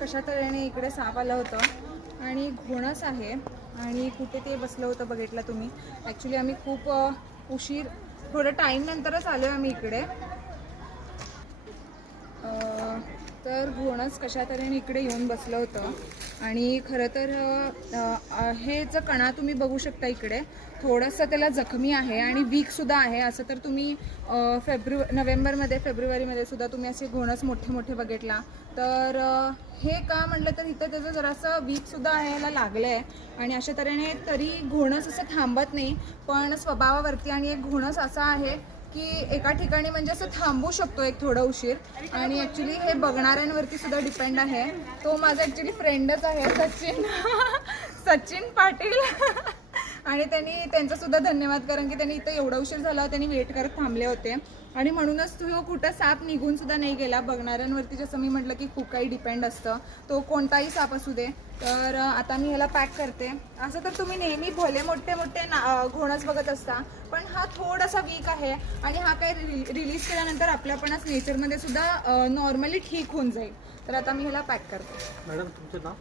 कशा तऱ्हेने इकडे साप आलं होतं आणि घोणस आहे आणि कुठे ते बसलं होतं बघितलं तुम्ही. ॲक्च्युली आम्ही खूप उशीर थोडं टाईम नंतरच आलो आहे आम्ही इकडे. तर घोणस कशा तऱ्हेने इकडे येऊन बसलं होतं आणि खरं तर हे जे कणा तुम्ही बघू शकता इकडे थोडंसं त्याला जखमी आहे आणि वीकसुद्धा आहे. असं तर तुम्ही नोव्हेंबरमध्ये फेब्रुवारीमध्ये सुद्धा तुम्ही असे घोणस मोठे मोठे बघितला. तर हे का म्हटलं तर इथं त्याचं जरासं वीकसुद्धा आहे, याला लागलं आहे आणि अशा तऱ्हेने तरी घोणस असं थांबत नाही. पण स्वभावावरती आणि एक घोणस असा आहे की एका ठिकाणी म्हणजे असं थांबू शकतो एक थोडा उशीर. आणि ॲक्च्युली हे बघणाऱ्यांवरती सुद्धा डिपेंड आहे. तो माझा ॲक्च्युली फ्रेंडच आहे सचिन पाटील आणि त्यांचासुद्धा धन्यवाद, कारण की त्यांनी इथं एवढा उशीर झाला त्यांनी वेट करत थांबले होते आणि म्हणूनच तो कुठं साप निघून सुद्धा नाही गेला. बघणाऱ्यांवरती जसं मी म्हटलं की खूप काही डिपेंड असतं, तो कोणताही साप असू दे. तर आता मी ह्याला पॅक करते. असं तर तुम्ही नेहमी भले मोठे मोठे घोणस बघत असता, पण हा थोडासा वीक आहे आणि हा काही रिलीज केल्यानंतर आपल्यापणच नेचरमध्ये सुद्धा नॉर्मली ठीक होऊन जाईल. तर आता मी ह्याला पॅक करते. मॅडम तुमचं नाव?